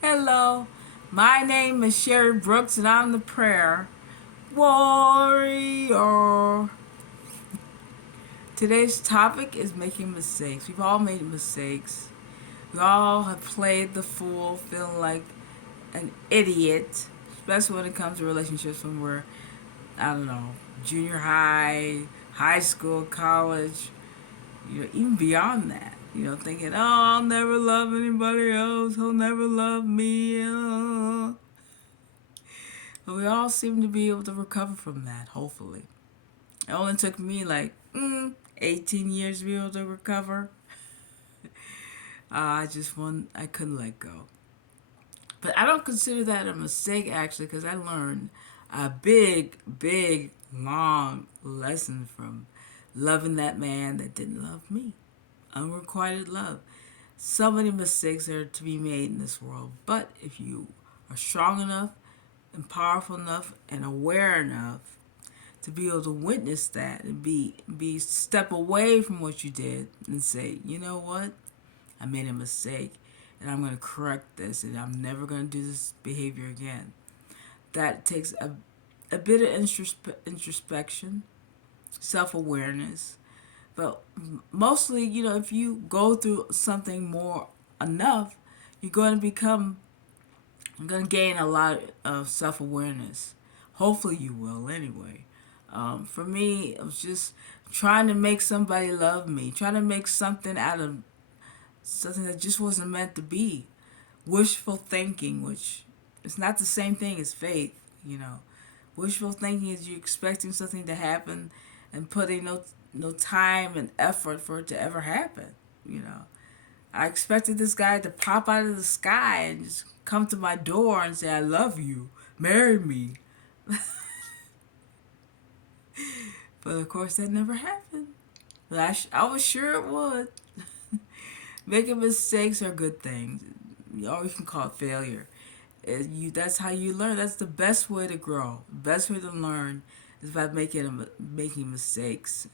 Hello, my name is Sherry Brooks, and I'm the prayer warrior. Today's topic is making mistakes. We've all made mistakes. We all have played the fool, feeling like an idiot, especially when it comes to relationships when we're, I don't know, junior high, high school, college, even beyond that. Thinking, oh, I'll never love anybody else. He'll never love me. But we all seem to be able to recover from that, hopefully. It only took me like 18 years to be able to recover. I couldn't let go. But I don't consider that a mistake actually because I learned a big, long lesson from loving that man that didn't love me. Unrequited love. So many mistakes are to be made in this world. But if you are strong enough and powerful enough and aware enough to be able to witness that and be step away from what you did and say, you know what, I made a mistake and I'm going to correct this and I'm never going to do this behavior again. That takes a bit of introspection, self-awareness, but mostly, if you go through something more enough, you're going to become you're going to gain a lot of self-awareness. Hopefully you will anyway. For me, it was just trying to make somebody love me, trying to make something out of something that just wasn't meant to be. Wishful thinking, which is not the same thing as faith. Wishful thinking is you expecting something to happen and putting no time and effort for it to ever happen. You know, I expected this guy to pop out of the sky and just come to my door and say, "I love you, marry me." But of course, that never happened. But I was sure it would. Making mistakes are good things. Or you can call it failure. That's how you learn. That's the best way to grow. The best way to learn is by making mistakes.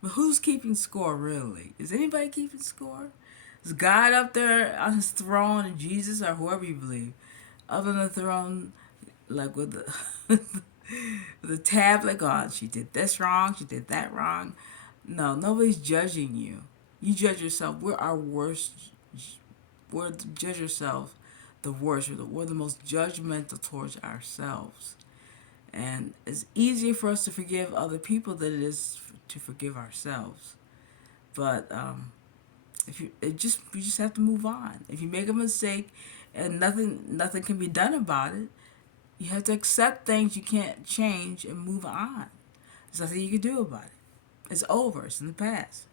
But who's keeping score really? Is anybody keeping score? Is God up there on his throne and Jesus or whoever you believe up on the throne, like with the with the tablet going? She did this wrong. She did that wrong. No, nobody's judging you. You judge yourself. We're our worst. We're judge yourself the worst. We're the most judgmental towards ourselves. And it's easier for us to forgive other people than it is to forgive ourselves. But if you just have to move on. If you make a mistake and nothing can be done about it, you have to accept things you can't change and move on. There's nothing you can do about it. It's over. It's in the past.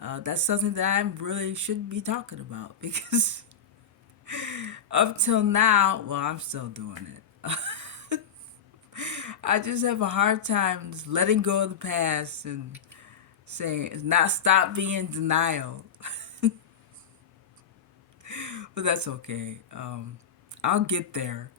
That's something that I really should be talking about because up till now, well, I'm still doing it. I just have a hard time just letting go of the past and saying it's not stop being in denial. But that's okay. I'll get there.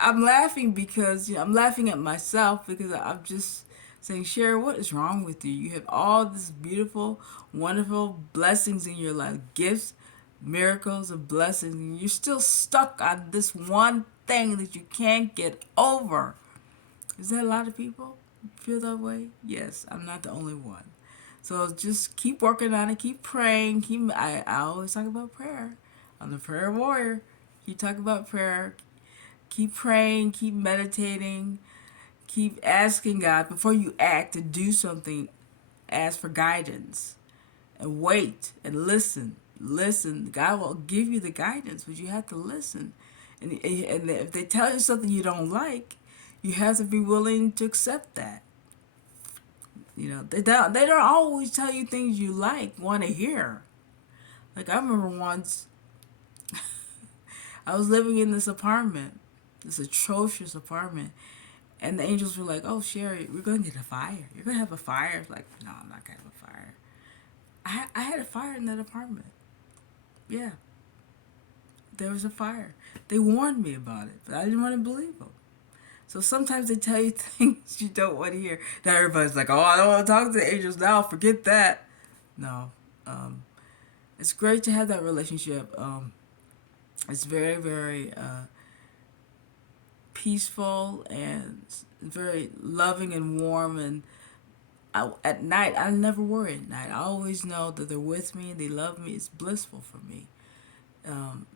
I'm laughing because I'm laughing at myself because I'm just saying, Sherry, what is wrong with you? You have all this beautiful, wonderful blessings in your life, gifts, miracles, and blessings, and you're still stuck on this one thing that you can't get over. Is that a lot of people feel that way? Yes, I'm not the only one. So just keep working on it, keep praying, I always talk about prayer. I'm the prayer warrior. Keep talking about prayer, keep praying, keep meditating, keep asking God before you act to do something. Ask for guidance and wait and listen. Listen. God will give you the guidance, but you have to listen. And if they tell you something you don't like, you have to be willing to accept that. They don't always tell you things you want to hear. Like I remember once I was living in this apartment, this atrocious apartment, and the angels were like, "Oh, Sherry, we're gonna get a fire. You're gonna have a fire." I was like, "No, I'm not gonna have a fire." I had a fire in that apartment. Yeah, there was a fire. They warned me about it, but I didn't want to believe them. So sometimes they tell you things you don't want to hear. Now everybody's like, "Oh, I don't want to talk to the angels now. Forget that." No, it's great to have that relationship. It's very, very peaceful and very loving and warm. And at night, I never worry at night. I always know that they're with me, they love me. It's blissful for me. Um,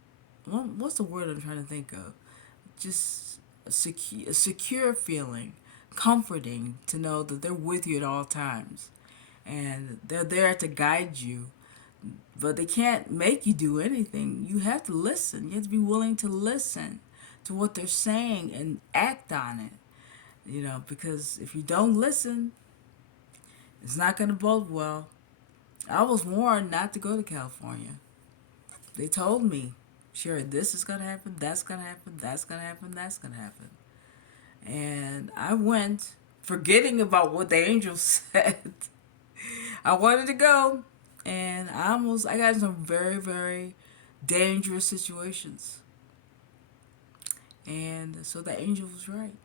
what's the word I'm trying to think of? Just a secure feeling, comforting to know that they're with you at all times. And they're there to guide you, but they can't make you do anything. You have to listen. You have to be willing to listen to what they're saying and act on it. Because if you don't listen, it's not going to bode well. I was warned not to go to California. They told me, sure, this is going to happen, that's going to happen, that's going to happen, that's going to happen. And I went, forgetting about what the angels said. I wanted to go, and I got in some very, very dangerous situations. And so the angel was right.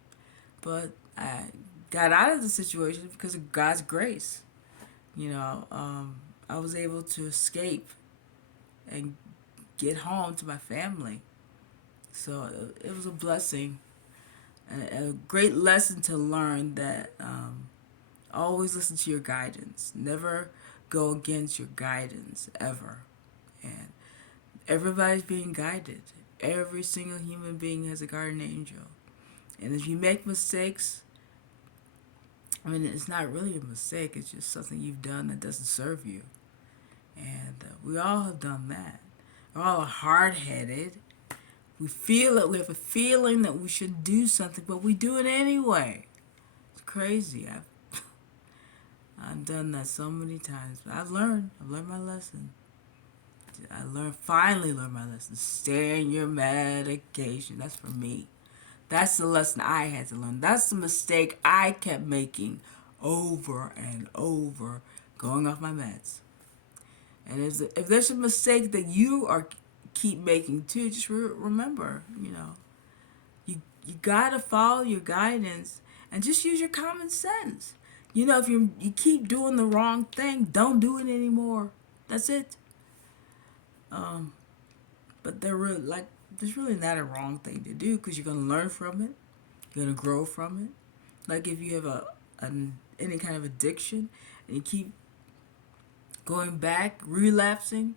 But I got out of the situation because of God's grace. I was able to escape and get home to my family. So it was a blessing and a great lesson to learn that always listen to your guidance. Never go against your guidance, ever. And everybody's being guided. Every single human being has a guardian angel. And if you make mistakes, it's not really a mistake. It's just something you've done that doesn't serve you. And we all have done that. We're all hard-headed. We feel it. We have a feeling that we should do something, but we do it anyway. It's crazy. I've done that so many times. But I've learned my lesson. Finally learned my lesson. Stay on your medication. That's for me. That's the lesson I had to learn. That's the mistake I kept making over and over, going off my meds. And if there's a mistake that you keep making too, just remember, you gotta follow your guidance and just use your common sense. If you keep doing the wrong thing, don't do it anymore. That's it. But there's really not a wrong thing to do because you're gonna learn from it. You're gonna grow from it. Like if you have any kind of addiction and you keep going back, relapsing,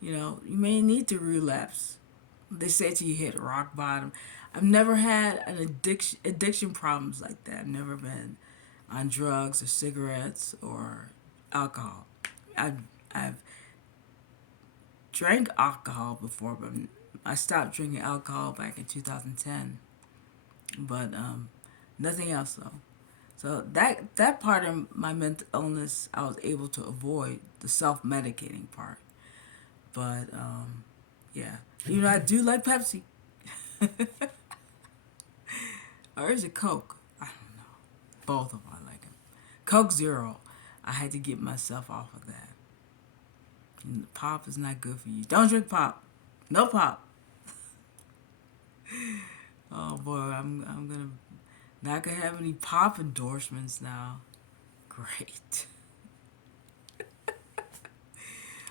you may need to relapse. They say till you hit rock bottom. I've never had an addiction problems like that. I've never been on drugs or cigarettes or alcohol. I've drank alcohol before, but I stopped drinking alcohol back in 2010. But nothing else though. So that part of my mental illness, I was able to avoid the self-medicating part. But yeah, I do like Pepsi. Or is it Coke? I don't know. Both of them I like them. Coke Zero. I had to get myself off of that. And pop is not good for you. Don't drink pop. No pop. Oh boy, I'm gonna not gonna have any pop endorsements now. Great.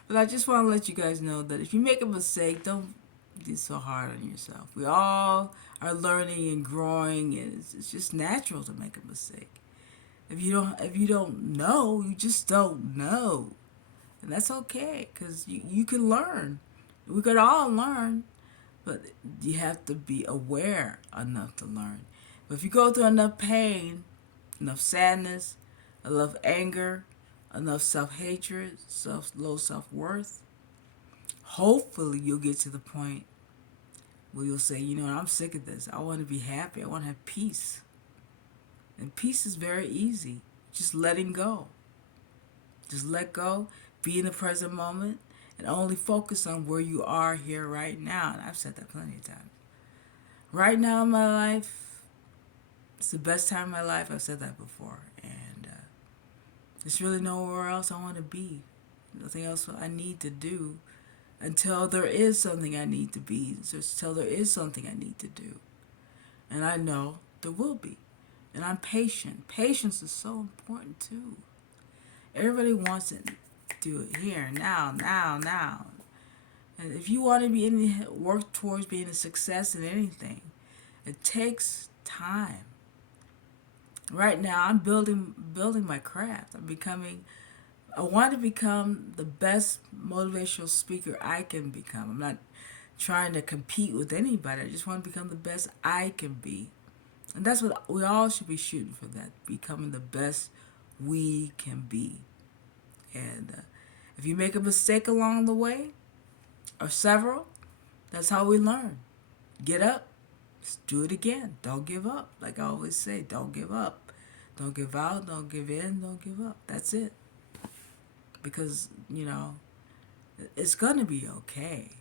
But I just want to let you guys know that if you make a mistake, don't be so hard on yourself. We all are learning and growing, and it's just natural to make a mistake. If you don't know, you just don't know, and that's okay because you can learn. We could all learn, but you have to be aware enough to learn. But if you go through enough pain, enough sadness, enough anger, enough self-hatred, low self-worth, hopefully you'll get to the point where you'll say, I'm sick of this. I want to be happy. I want to have peace. And peace is very easy. Just letting go. Just let go, be in the present moment, and only focus on where you are here right now. And I've said that plenty of times. Right now in my life, it's the best time of my life. I've said that before. And there's really nowhere else I want to be. Nothing else I need to do until there is something I need to be. Until there is something I need to do. And I know there will be. And I'm patient. Patience is so important too. Everybody wants it do it here, now. And if you want to be in work towards being a success in anything, it takes time. Right now, I'm building my craft. I want to become the best motivational speaker I can become. I'm not trying to compete with anybody. I just want to become the best I can be. And that's what we all should be shooting for, that, becoming the best we can be. And if you make a mistake along the way, or several, that's how we learn. Get up, just do it again. Don't give up. Like I always say, don't give up. Don't give out, don't give in, don't give up. That's it. Because, it's going to be okay.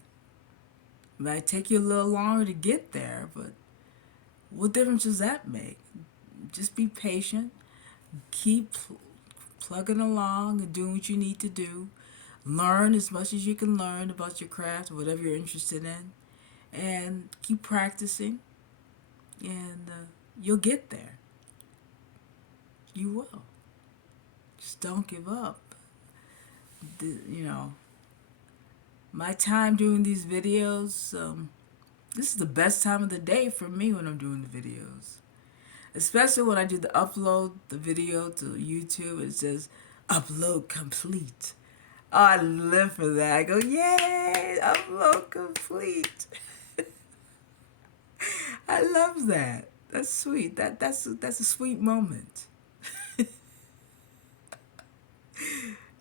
It might take you a little longer to get there, but what difference does that make? Just be patient. Keep plugging along and doing what you need to do. Learn as much as you can learn about your craft or whatever you're interested in. And keep practicing. And you'll get there. You will. Just don't give up. My time doing these videos, this is the best time of the day for me when I'm doing the videos. Especially when I do upload the video to YouTube, it says upload complete. Oh, I live for that. I go, yay, upload complete. I love that. That's sweet. That's a sweet moment.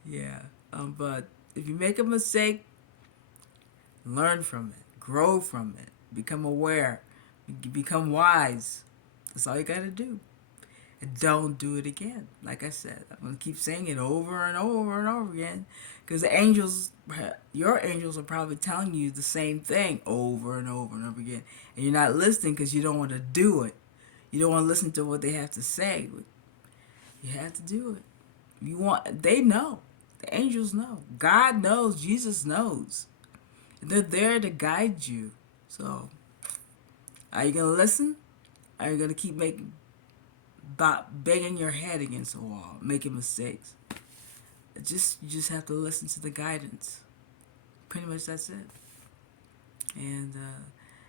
Yeah. But if you make a mistake, learn from it, grow from it, become aware, become wise. That's all you gotta do. And don't do it again. Like I said, I'm gonna keep saying it over and over and over again, because your angels are probably telling you the same thing over and over and over again, and you're not listening because you don't want to do it. You don't want to listen to what they have to say. You have to do it. They know. The angels know. God knows. Jesus knows. They're there to guide you. So, are you going to listen? Are you going to keep banging your head against the wall, making mistakes? You just have to listen to the guidance. Pretty much that's it. And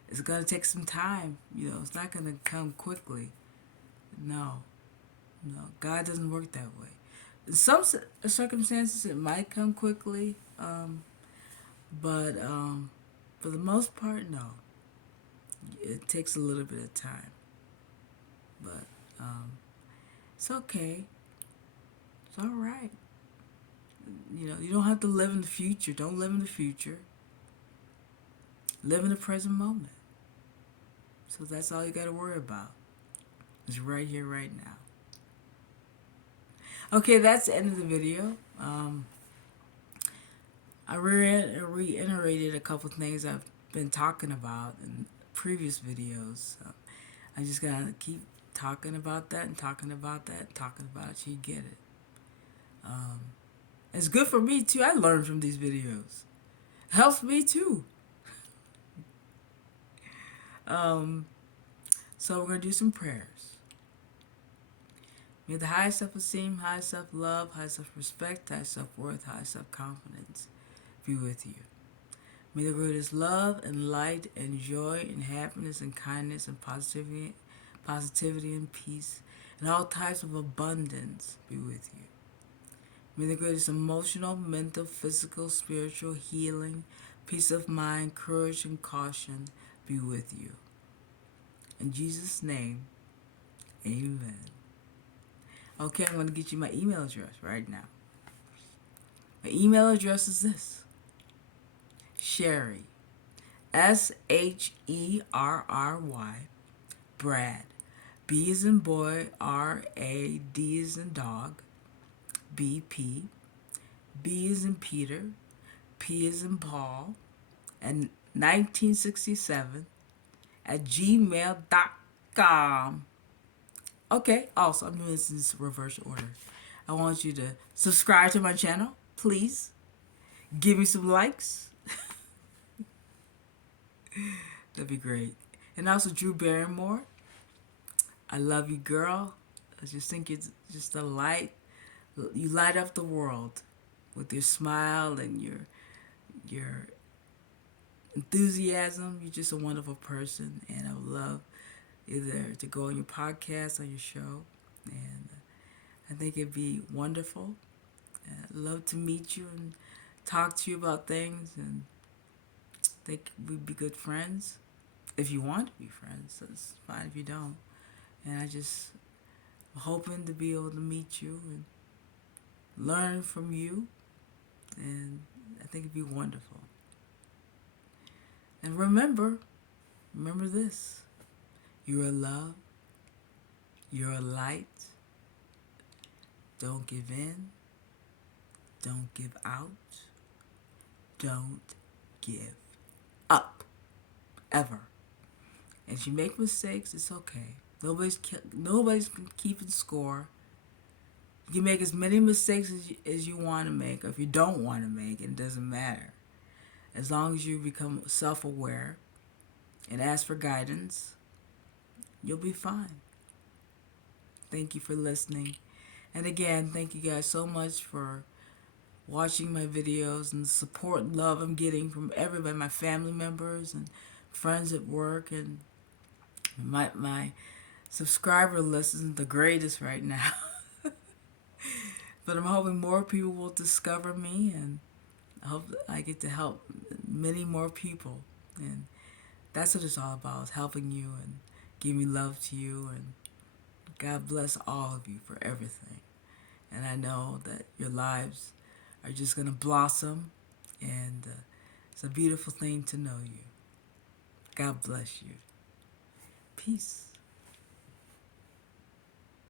it's going to take some time. It's not going to come quickly. No. God doesn't work that way. In some circumstances, it might come quickly, but for the most part, no. It takes a little bit of time, but it's okay. It's all right. You don't have to live in the future. Don't live in the future. Live in the present moment. So that's all you got to worry about. It's right here, right now. Okay, that's the end of the video. I reiterated a couple things I've been talking about in previous videos. I just gotta keep talking about that and talking about that and talking about it so you get it. It's good for me too. I learn from these videos. It helps me too. So we're gonna do some prayers. May the high self-esteem, high self-love, high self-respect, high self-worth, high self-confidence be with you. May the greatest love and light and joy and happiness and kindness and positivity and peace and all types of abundance be with you. May the greatest emotional, mental, physical, spiritual healing, peace of mind, courage, and caution be with you. In Jesus' name, amen. Okay, I'm going to get you my email address right now. My email address is this. Sherry, Sherry, Brad, B as in boy, R-A-D as in dog, BP, B as in Peter, P as in Paul, and 1967 at gmail.com. Okay, also, I'm doing this in reverse order. I want you to subscribe to my channel, please. Give me some likes. That'd be great. And also, Drew Barrymore, I love you, girl. I just think you're just a light. You light up the world. With your smile and your enthusiasm, you're just a wonderful person, and I would love either to go on your podcast or your show, and I think it'd be wonderful. I'd love to meet you and talk to you about things, and think we'd be good friends. If you want to be friends, that's fine if you don't. And I just hoping to be able to meet you and learn from you, and I think it'd be wonderful. And remember this: you're a love, you're a light. Don't give in, don't give out, don't give up ever. And if you make mistakes, it's okay. Nobody's keeping score. You can make as many mistakes as you want to make, or if you don't want to make, it doesn't matter. As long as you become self-aware and ask for guidance, you'll be fine. Thank you for listening. And again, thank you guys so much for watching my videos and the support and love I'm getting from everybody, my family members and friends at work, and my subscriber list isn't the greatest right now. But I'm hoping more people will discover me, and I hope I get to help many more people. And that's what it's all about, is helping you and giving love to you. And God bless all of you for everything. And I know that your lives are just going to blossom, and it's a beautiful thing to know you. God bless you. Peace.